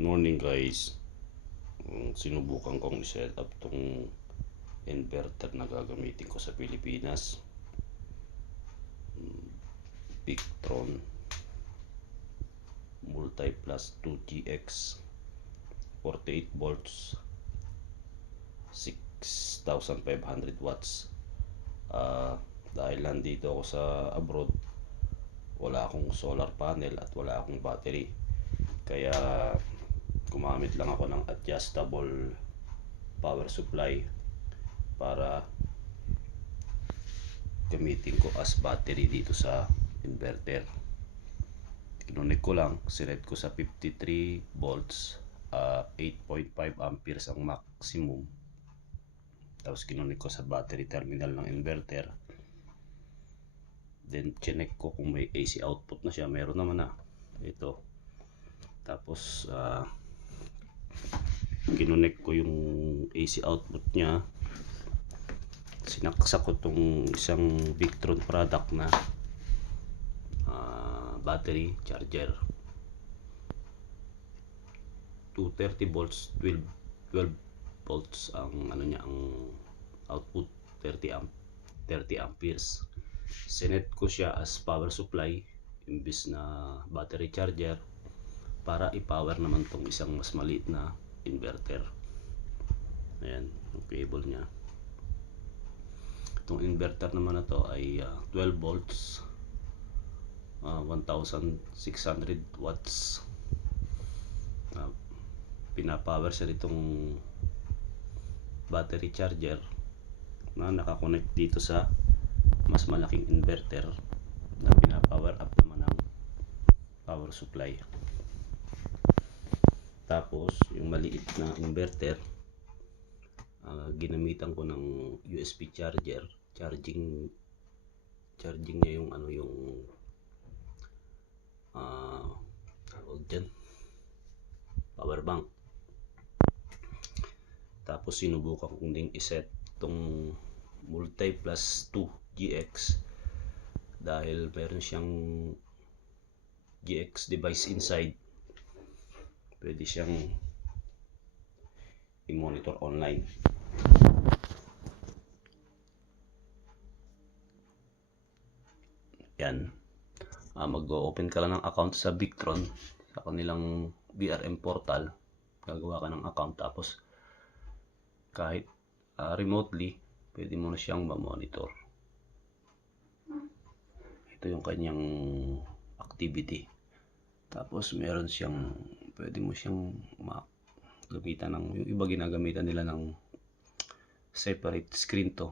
Morning guys. Sinubukan kong i-set up tong inverter na gagamitin ko sa Pilipinas. Victron Multi Plus 2GX 48 volts 6,500 watts. Dahil nandito ako sa abroad, wala akong solar panel at wala akong battery, kaya gumamit lang ako ng adjustable power supply para gamitin ko as battery dito sa inverter. Kinunik ko lang, sinet ko sa 53 volts, 8.5 amperes ang maximum. Tapos kinunik ko sa battery terminal ng inverter. Then chinek ko kung may AC output na siya. Meron naman na ito. Tapos kinunik ko yung AC output nya. Sinaksak ko tong isang Victron product na battery charger, 230 volts, 12 volts ang ano niya, ang output 30 amperes. Sinet ko siya as power supply imbis na battery charger para i-power naman tong isang mas maliit na inverter. Ayan yung cable niya. Itong inverter naman na to ay 12 volts, 1,600 watts. Pinapower siya nitong battery charger na nakakonect dito sa mas malaking inverter na pinapower up naman ng power supply. Tapos yung maliit na inverter, ginamitan ko ng USB charger, charging niya yung ano, yung tawag dyan, power bank. Tapos sinubukan kong ding iset tong Multi Plus 2GX dahil meron siyang GX device inside. Pwede siyang i-monitor online. Yan. Mag-open ka lang ng account sa Victron, sa kanilang BRM portal. Gagawa ka ng account, tapos kahit remotely pwede mo na siyang ma-monitor. Ito yung kanyang activity. Tapos meron siyang, pwede mo siyang gamitan ng, yung iba ginagamitan nila ng separate screen to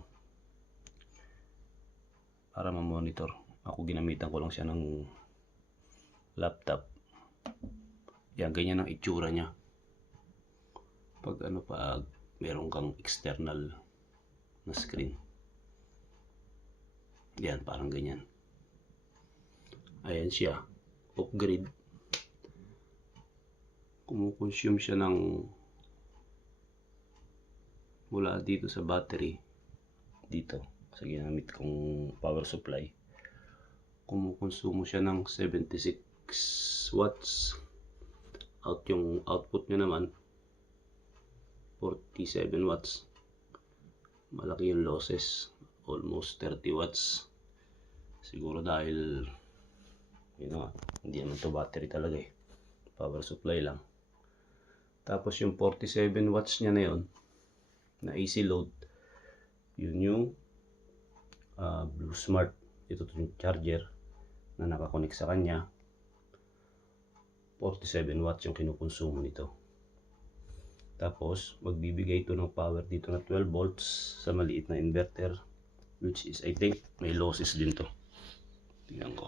para ma-monitor. Ako ginamitan ko lang siya ng laptop. Yan, ganyan ang itsura niya pag meron kang external na screen. Yan, parang ganyan. Ayan siya, off-grid. Kumukonsume siya ng, mula dito sa battery, dito sa ginamit kong power supply, kumukonsumo siya ng 76 watts. Yung output niya naman 47 watts. Malaki yung losses, almost 30 watts. Siguro dahil hindi naman to battery talaga eh, power supply lang. Tapos yung 47 watts niya na yun, na AC load, yun yung Blue Smart. Ito yung charger na nakakonect sa kanya. 47 watts yung kinukonsumo nito. Tapos magbibigay ito ng power dito na 12 volts sa maliit na inverter, which is I think may losses din to. Tingnan ko.